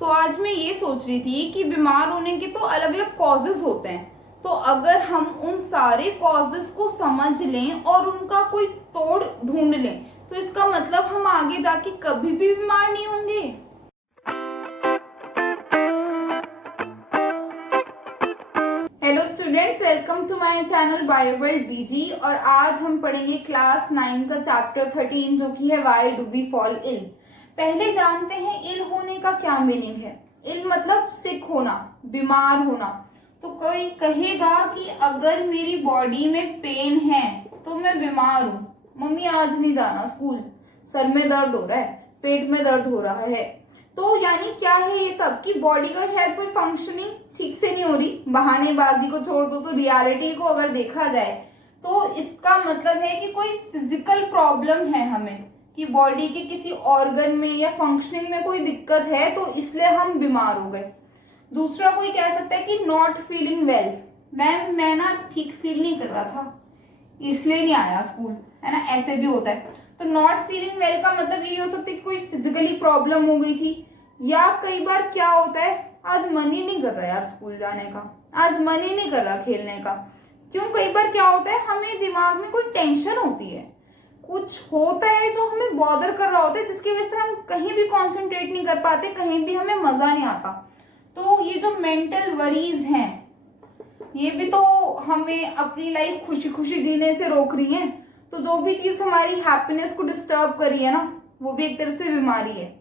तो आज मैं ये सोच रही थी कि बीमार होने के तो अलग अलग कॉजेज होते हैं। तो अगर हम उन सारे कॉजेज को समझ लें और उनका कोई तोड़ ढूंढ लें तो इसका मतलब हम आगे जाके कभी भी बीमार नहीं होंगे। Hello students, welcome to my channel Bioworld BG. और आज हम पढ़ेंगे क्लास 9 का चैप्टर 13 जो कि है why do we fall ill. पहले जानते हैं इल होने का क्या मीनिंग है। इल मतलब सिक होना, बीमार होना। तो कोई कहेगा कि अगर मेरी बॉडी में पेन है तो मैं बीमार हूँ। मम्मी आज नहीं जाना स्कूल, सर में दर्द हो रहा है, पेट में दर्द हो रहा है। तो यानी क्या है ये सब कि बॉडी का शायद कोई फंक्शनिंग ठीक से नहीं हो रही। बहानेबाजी को छोड़ दो तो रियलिटी को अगर देखा जाए तो इसका मतलब है कि कोई फिजिकल प्रॉब्लम है हमें, कि बॉडी के किसी ऑर्गन में या फंक्शनिंग में कोई दिक्कत है तो इसलिए हम बीमार हो गए। दूसरा कोई कह सकता है कि नॉट फीलिंग वेल, मैम मैं ना ठीक फील नहीं कर रहा था इसलिए नहीं आया स्कूल, है ना, ऐसे भी होता है। तो नॉट फीलिंग वेल का मतलब ये हो सकता है कि कोई फिजिकली प्रॉब्लम हो गई थी। या कई बार क्या होता है, आज मन ही नहीं कर रहा यार स्कूल जाने का, आज मन ही नहीं कर रहा खेलने का। क्यों? कई बार क्या होता है, हमें दिमाग में कोई टेंशन होती है, कुछ होता है जो हमें बॉदर कर रहा होता है, जिसकी वजह से हम कहीं भी कॉन्सेंट्रेट नहीं कर पाते, कहीं भी हमें मजा नहीं आता। तो ये जो मेंटल वरीज हैं ये भी तो हमें अपनी लाइफ खुशी खुशी जीने से रोक रही हैं। तो जो भी चीज हमारी हैप्पीनेस को डिस्टर्ब कर रही है ना, वो भी एक तरह से बीमारी है।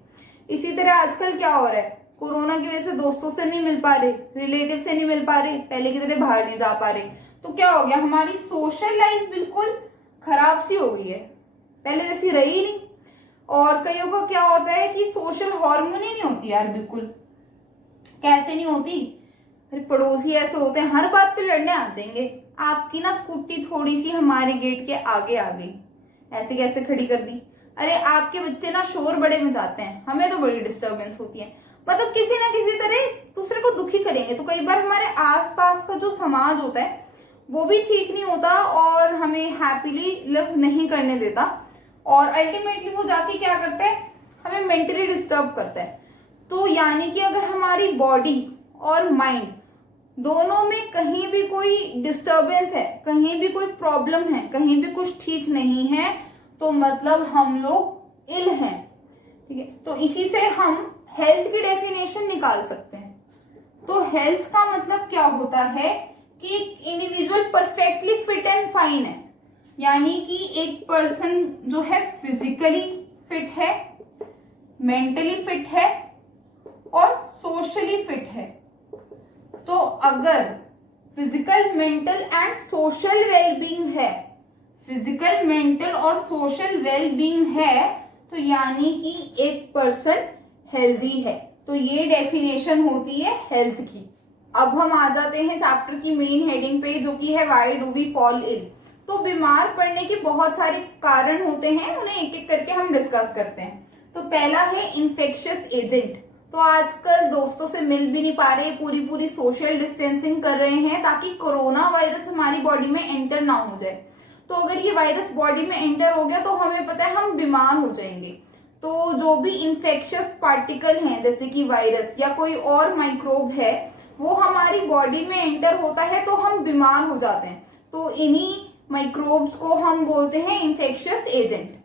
इसी तरह आजकल क्या हो रहा है, कोरोना की वजह से दोस्तों से नहीं मिल पा रहे, रिलेटिव से नहीं मिल पा रहे, पहले की तरह बाहर नहीं जा पा रहे। तो क्या हो गया, हमारी सोशल लाइफ बिल्कुल खराब सी हो गई है, पहले जैसी रही ही नहीं। और कईयों का क्या होता है कि सोशल हार्मोनी नहीं होती यार, बिल्कुल। कैसे नहीं होती? अरे पड़ोसी ऐसे होते हैं हर बात पे लड़ने आ जाएंगे। आपकी ना स्कूटी थोड़ी सी हमारे गेट के आगे आ गई, ऐसे कैसे खड़ी कर दी। अरे आपके बच्चे ना शोर बड़े मचाते हैं, हमें तो बड़ी डिस्टरबेंस होती है। मतलब किसी ना किसी तरह दूसरे को दुखी करेंगे। तो कई बार हमारे आसपास का जो समाज होता है वो भी ठीक नहीं होता और हमें हैप्पीली लिव नहीं करने देता। और अल्टीमेटली वो जाके क्या करता है, हमें मेंटली डिस्टर्ब करता है। तो यानी कि अगर हमारी बॉडी और माइंड दोनों में कहीं भी कोई डिस्टरबेंस है, कहीं भी कोई प्रॉब्लम है, कहीं भी कुछ ठीक नहीं है, तो मतलब हम लोग इल हैं। ठीक है, तो इसी से हम हेल्थ की डेफिनेशन निकाल सकते हैं। तो हेल्थ का मतलब क्या होता है कि individual perfectly fit and fine है, यानी कि एक पर्सन जो है फिजिकली फिट है, मेंटली फिट है और सोशली फिट है। तो अगर physical, mental and social wellbeing है, फिजिकल, मेंटल और सोशल वेलबींग है, तो यानी कि एक पर्सन हेल्दी है। तो ये डेफिनेशन होती है हेल्थ की। अब हम आ जाते हैं चैप्टर की मेन हेडिंग पे जो कि है why do we fall ill. तो बीमार पड़ने के बहुत सारे कारण होते हैं, उन्हें एक एक करके हम डिस्कस करते हैं। तो पहला है इन्फेक्शियस एजेंट। तो आजकल दोस्तों से मिल भी नहीं पा रहे, पूरी पूरी सोशल डिस्टेंसिंग कर रहे हैं ताकि कोरोना वायरस हमारी बॉडी में एंटर ना हो जाए। तो अगर ये वायरस बॉडी में एंटर हो गया तो हमें पता है हम बीमार हो जाएंगे। तो जो भी इंफेक्शियस पार्टिकल हैं जैसे कि वायरस या कोई और माइक्रोब है, वो हमारी बॉडी में एंटर होता है तो हम बीमार हो जाते हैं। तो इन्हीं माइक्रोब्स को हम बोलते हैं इंफेक्शियस एजेंट।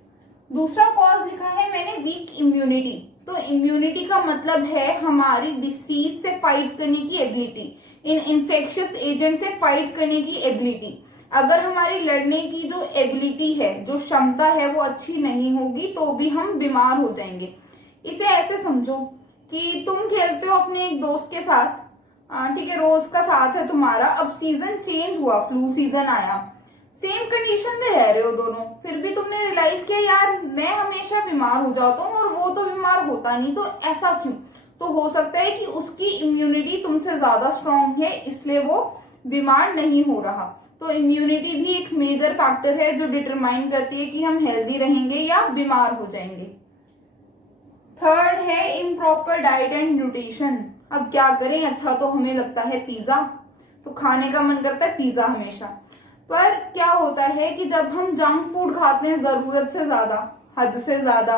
दूसरा कॉज लिखा है मैंने वीक इम्यूनिटी। तो इम्यूनिटी का मतलब है हमारी डिसीज से फाइट करने की एबिलिटी, इन इन्फेक्शियस एजेंट से फाइट करने की एबिलिटी। अगर हमारी लड़ने की जो एबिलिटी है, जो क्षमता है, वो अच्छी नहीं होगी तो भी हम बीमार हो जाएंगे। इसे ऐसे समझो कि तुम खेलते हो अपने एक दोस्त के साथ, ठीक है, रोज का साथ है तुम्हारा। अब सीजन चेंज हुआ, फ्लू सीजन आया, सेम कंडीशन में रह रहे हो दोनों, फिर भी तुमने रियलाइज किया यार मैं हमेशा बीमार हो जाता हूँ और वो तो बीमार होता नहीं, तो ऐसा क्यों? तो हो सकता है कि उसकी इम्यूनिटी तुमसे ज्यादा स्ट्रांग है इसलिए वो बीमार नहीं हो रहा। तो इम्यूनिटी भी एक मेजर फैक्टर है जो डिटरमाइन करती है कि हम हेल्दी रहेंगे या बीमार हो जाएंगे। थर्ड है इम्प्रॉपर डाइट एंड न्यूट्रिशन। अब क्या करें, अच्छा तो हमें लगता है पिज्जा, तो खाने का मन करता है पिज्जा हमेशा। पर क्या होता है कि जब हम जंक फूड खाते हैं जरूरत से ज्यादा, हद से ज्यादा,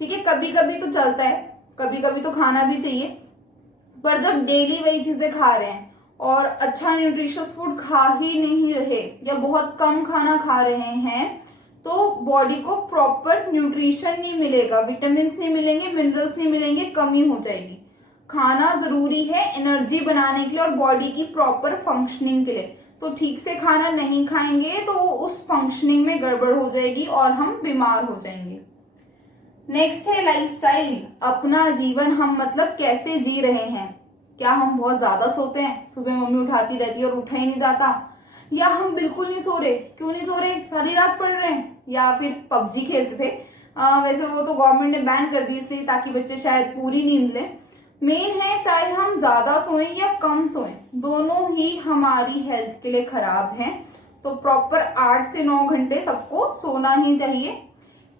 ठीक है, कभी कभी तो चलता है, कभी कभी तो खाना भी चाहिए, पर जब डेली वही चीजें खा रहे हैं और अच्छा न्यूट्रिशियस फूड खा ही नहीं रहे या बहुत कम खाना खा रहे हैं तो बॉडी को प्रॉपर न्यूट्रिशन नहीं मिलेगा, विटामिन नहीं मिलेंगे, मिनरल्स नहीं मिलेंगे, कमी हो जाएगी। खाना जरूरी है एनर्जी बनाने के लिए और बॉडी की प्रॉपर फंक्शनिंग के लिए। तो ठीक से खाना नहीं खाएंगे तो उस फंक्शनिंग में गड़बड़ हो जाएगी और हम बीमार हो जाएंगे। नेक्स्ट है लाइफस्टाइल। अपना जीवन हम मतलब कैसे जी रहे हैं। क्या हम बहुत ज्यादा सोते हैं, सुबह मम्मी उठाती रहती है और उठा ही नहीं जाता, या हम बिल्कुल नहीं सो रहे। क्यों नहीं सो रहे, सारी रात पढ़ रहे हैं, या फिर पबजी खेलते थे। वैसे वो तो गवर्नमेंट ने बैन कर दी इसलिए ताकि बच्चे शायद पूरी नींद लें। मेन है चाहे हम ज्यादा सोएं या कम सोएं, दोनों ही हमारी हेल्थ के लिए खराब हैं। तो प्रॉपर 8 से 9 घंटे सबको सोना ही चाहिए।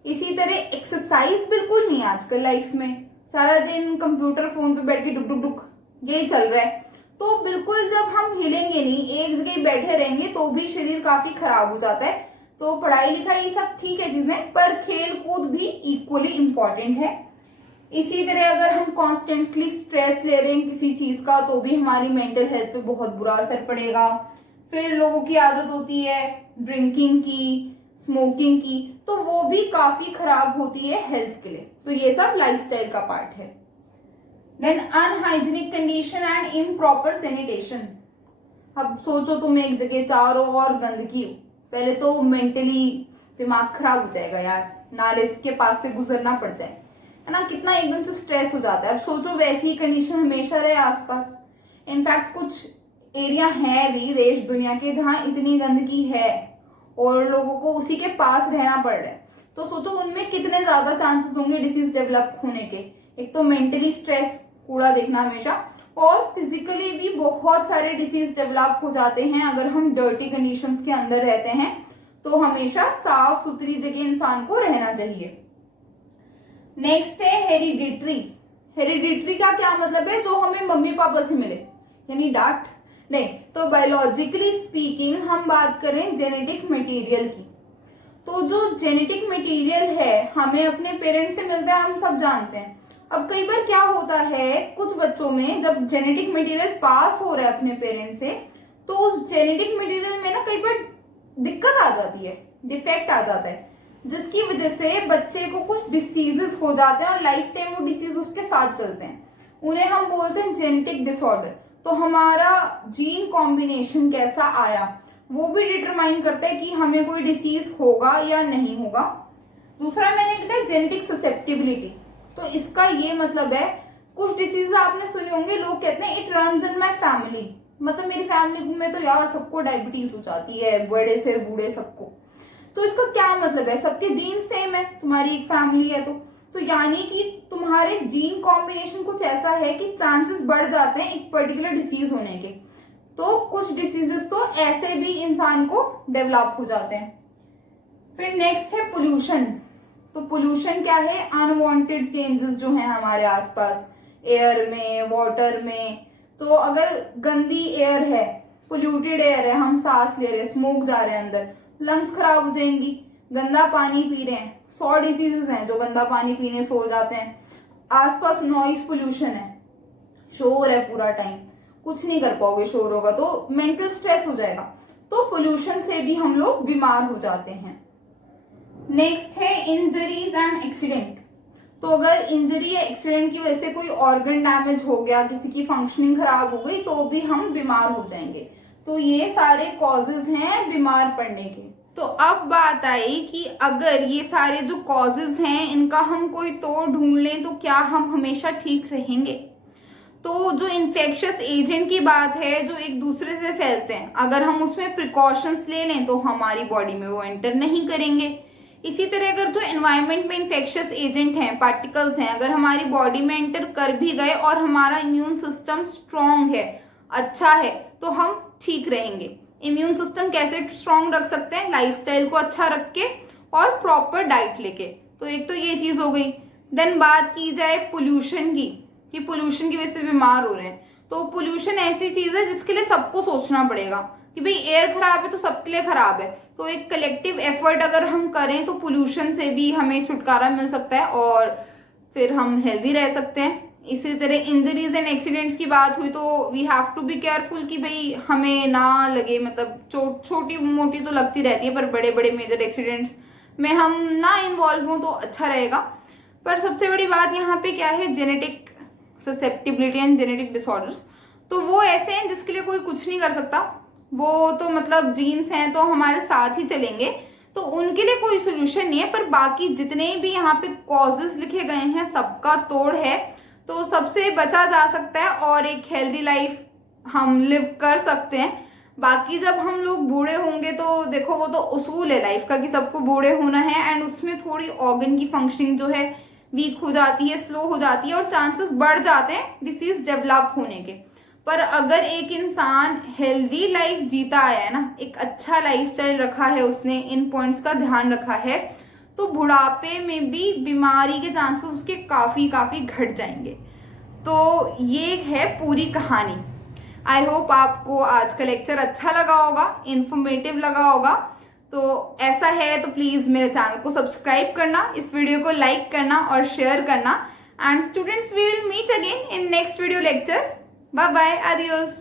इसी तरह एक्सरसाइज बिल्कुल नहीं आजकल लाइफ में, सारा दिन कंप्यूटर फोन पे बैठ के डुक डुक डुक यही चल रहा है। तो बिल्कुल जब हम हिलेंगे नहीं, एक जगह बैठे रहेंगे तो भी शरीर काफी खराब हो जाता है। तो पढ़ाई लिखाई ये सब ठीक है चीजें, पर खेल कूद भी इक्वली इम्पोर्टेंट है। इसी तरह अगर हम कॉन्स्टेंटली स्ट्रेस ले रहे हैं किसी चीज का तो भी हमारी मेंटल हेल्थ पे बहुत बुरा असर पड़ेगा। फिर लोगों की आदत होती है ड्रिंकिंग की, स्मोकिंग की, तो वो भी काफी खराब होती है हेल्थ के लिए। तो ये सब लाइफस्टाइल का पार्ट है। Then unhygienic condition and improper sanitation. अब सोचो तुम एक जगह चारों ओर गंदगी, पहले तो मेंटली दिमाग खराब हो जाएगा यार, नाले के पास से गुजरना पड़ जाए, है ना, कितना एकदम से स्ट्रेस हो जाता है। अब सोचो वैसी कंडीशन हमेशा रहे आसपास। इनफैक्ट कुछ एरिया है भी देश दुनिया के जहां इतनी गंदगी है और लोगों को उसी के पास रहना पड़ रहा है, तो सोचो उनमें कितने ज्यादा चांसेस होंगे डिसीज डेवलप होने के। एक तो मेंटली स्ट्रेस, कूड़ा देखना हमेशा, और फिजिकली भी बहुत सारे डिसीज डेवलप हो जाते हैं अगर हम डर्टी कंडीशंस के अंदर रहते हैं। तो हमेशा साफ सुथरी जगह इंसान को रहना चाहिए। नेक्स्ट है हेरिडिटरी। हेरिडिटरी का क्या मतलब है, जो हमें मम्मी पापा से मिले, यानी डांट नहीं। तो बायोलॉजिकली स्पीकिंग हम बात करें जेनेटिक मटेरियल की, तो जो जेनेटिक मटेरियल है हमें अपने पेरेंट्स से मिलता है, हम सब जानते हैं। अब कई बार क्या होता है कुछ बच्चों में, जब जेनेटिक मटेरियल पास हो रहा है अपने पेरेंट्स से, तो उस जेनेटिक मटेरियल में ना कई बार दिक्कत आ जाती है, डिफेक्ट आ जाता है, जिसकी वजह से बच्चे को कुछ डिसीजेस हो जाते हैं और लाइफ टाइम वो डिसीज उसके साथ चलते हैं। उन्हें हम बोलते हैं जेनेटिक डिसऑर्डर। तो हमारा जीन कॉम्बिनेशन कैसा आया वो भी डिटरमाइन करता है कि हमें कोई डिसीज होगा या नहीं होगा। दूसरा मैंने लिखा है जेनेटिक ससेप्टिबिलिटी। तो इसका ये मतलब है, कुछ डिसीज आपने सुने होंगे, लोग कहते हैं it runs in my family, मतलब मेरी फैमिली में तो यार सबको डायबिटीज हो जाती है, बड़े से बूढ़े सबको। तो इसका क्या मतलब है, सबके जीन सेम है, तुम्हारी एक फैमिली है तो यानी कि तुम्हारे जीन कॉम्बिनेशन कुछ ऐसा है कि चांसेस बढ़ जाते हैं एक पर्टिकुलर डिसीज होने के। तो कुछ डिसीजेस तो ऐसे भी इंसान को डेवलप हो जाते हैं। फिर नेक्स्ट है पोल्यूशन। तो पोल्यूशन क्या है, अनवांटेड चेंजेस जो हैं हमारे आसपास, एयर में, वाटर में। तो अगर गंदी एयर है, पोल्यूटेड एयर है, हम सांस ले रहे हैं, स्मोक जा रहे हैं अंदर, लंग्स खराब हो जाएंगी। गंदा पानी पी रहे हैं, 100 डिसीजेस हैं जो गंदा पानी पीने से हो जाते हैं। आसपास नॉइज पोल्यूशन है, शोर है पूरा टाइम, कुछ नहीं कर पाओगे, शोर होगा तो मेंटल स्ट्रेस हो जाएगा। तो पोल्यूशन से भी हम लोग बीमार हो जाते हैं। नेक्स्ट है इंजरीज एंड एक्सीडेंट। तो अगर इंजरी या एक्सीडेंट की वजह से कोई ऑर्गन डैमेज हो गया, किसी की फंक्शनिंग खराब हो गई, तो भी हम बीमार हो जाएंगे। तो ये सारे कॉजेज हैं बीमार पड़ने के। तो अब बात आई कि अगर ये सारे जो कॉजेज हैं इनका हम कोई तोड़ ढूंढ लें तो क्या हम हमेशा ठीक रहेंगे। तो जो इन्फेक्शियस एजेंट की बात है जो एक दूसरे से फैलते हैं, अगर हम उसमें प्रिकॉशंस ले लें तो हमारी बॉडी में वो एंटर नहीं करेंगे। इसी तरह अगर जो एनवायरनमेंट में इन्फेक्शियस एजेंट हैं, पार्टिकल्स हैं, अगर हमारी बॉडी में एंटर कर भी गए और हमारा इम्यून सिस्टम स्ट्रांग है, अच्छा है, तो हम ठीक रहेंगे। इम्यून सिस्टम कैसे स्ट्रांग रख सकते हैं, लाइफस्टाइल को अच्छा रख के और प्रॉपर डाइट लेके। तो एक तो ये चीज हो गई। देन बात की जाए पोल्यूशन की, कि पोल्यूशन की वजह से बीमार हो रहे हैं। तो पोल्यूशन ऐसी चीज है जिसके लिए सबको सोचना पड़ेगा कि भाई एयर खराब है तो सबके लिए खराब है। तो एक कलेक्टिव एफर्ट अगर हम करें तो पोल्यूशन से भी हमें छुटकारा मिल सकता है और फिर हम हेल्दी रह सकते हैं। इसी तरह इंजरीज एंड एक्सीडेंट्स की बात हुई तो we have to be careful कि भाई हमें ना लगे, मतलब छोटी मोटी तो लगती रहती है पर बड़े बड़े मेजर एक्सीडेंट्स में हम ना इन्वॉल्व हों तो अच्छा रहेगा। पर सबसे बड़ी बात यहाँ पे क्या है, genetic susceptibility and genetic disorders, तो वो ऐसे हैं जिसके लिए कोई कुछ नहीं कर सकता, वो तो मतलब जीन्स हैं तो हमारे साथ ही चलेंगे, तो उनके लिए कोई सोल्यूशन नहीं है। पर बाकी जितने भी यहाँ पे कॉजेस लिखे गए हैं सबका तोड़ है, तो सबसे बचा जा सकता है और एक हेल्दी लाइफ हम लिव कर सकते हैं। बाकी जब हम लोग बूढ़े होंगे तो देखो वो तो उसूल है लाइफ का कि सबको बूढ़े होना है, एंड उसमें थोड़ी ऑर्गन की फंक्शनिंग जो है वीक हो जाती है, स्लो हो जाती है और चांसेस बढ़ जाते हैं डिसीज डेवलप होने के। पर अगर एक इंसान हेल्दी लाइफ जीता आया है ना, एक अच्छा लाइफस्टाइल रखा है उसने, इन पॉइंट्स का ध्यान रखा है, तो बुढ़ापे में भी बीमारी के चांसेस उसके काफ़ी काफ़ी घट जाएंगे। तो ये है पूरी कहानी। आई होप आपको आज का लेक्चर अच्छा लगा होगा, इंफॉर्मेटिव लगा होगा। तो ऐसा है तो प्लीज़ मेरे चैनल को सब्सक्राइब करना, इस वीडियो को लाइक करना और शेयर करना। And students, we will meet again in next video lecture. Bye bye, adios.